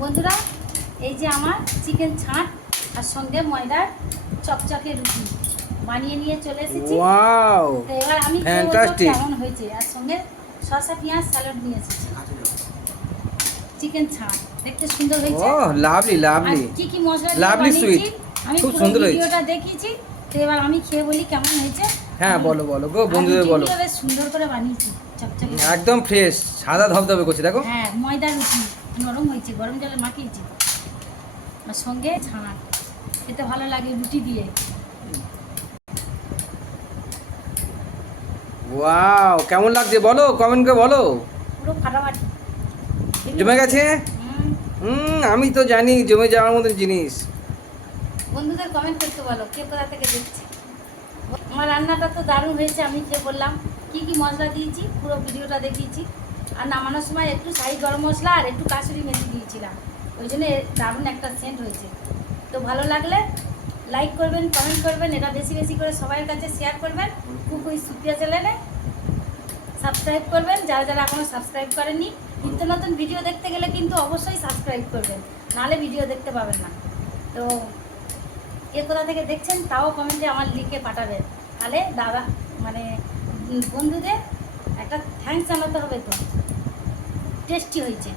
বন্ধুরা, এই যে আমার চিকেন ছাঁট আর সঙ্গে ময়দার চকচকে রুটি বানিয়ে নিয়ে চলে এসেছি। ওয়াও, তো এবার আমি ফ্যান্টাস্টিক। কেমন হয়েছে, আর সঙ্গে শসা পেঁয়াজ স্যালাড নিয়ে এসেছি। চিকেন ছাঁট দেখতে সুন্দর হয়েছে। ওহ, লাভলি লাভলি, কি কি মশলা লাভলি সুইট, আমি খুব পুরো সুন্দর হয়েছে। ভিডিওটা দেখিয়েছি। তো এবার আমি খেয়ে বলি কেমন হয়েছে। হ্যাঁ, বলো বলো গো বন্ধুদের বলো। বেশ সুন্দর করে বানিয়েছি, চকচকে একদম ফ্রেশ, সাদা ধবধবে করছে দেখো। হ্যাঁ, ময়দার রুটি নরম হয়েছে, গরম জলে মাখিয়েছি। আর সঙ্গে ছাঁট খেতে ভালো লাগে রুটি দিয়ে। ওয়াও, কেমন লাগছে বলো, কমেন্ট করে বলো। পুরো ফাটাফাটি জমে গেছে। আমি তো জানি জমে যাওয়ার মতো জিনিস। বন্ধুদের কমেন্ট করতে বলো কে কোথা থেকে দেখছে। আমার রান্নাটা তো দারুণ হয়েছে, আমি খেয়ে বললাম কি কি মশলা দিয়েছি, পুরো ভিডিওটা দেখিয়েছি। আর নামানোর সময় একটু শাহি গরম মশলা আর একটু কাসুরি মেথি দিয়েছিলাম, ওই জন্য দারুণ একটা সেন্ট হয়েছে। তো ভালো লাগলে লাইক করবেন, কমেন্ট করবেন, এটা বেশি বেশি করে সবার কাছে শেয়ার করবেন। কুকুই সুপ্রিয়া চ্যানেলে সাবস্ক্রাইব করবেন যারা যারা এখনও সাবস্ক্রাইব করেননি। নিত্য নতুন ভিডিও দেখতে গেলে কিন্তু অবশ্যই সাবস্ক্রাইব করবেন, নাহলে ভিডিও দেখতে পাবেন না। তো কে কোথা থেকে দেখছেন তাও কমেন্টে আমার লিখে পাঠাবেন, তাহলে দাদা মানে বন্ধুদের একটা থ্যাঙ্কস জানাতে হবে। তো টেস্টি হয়েছে।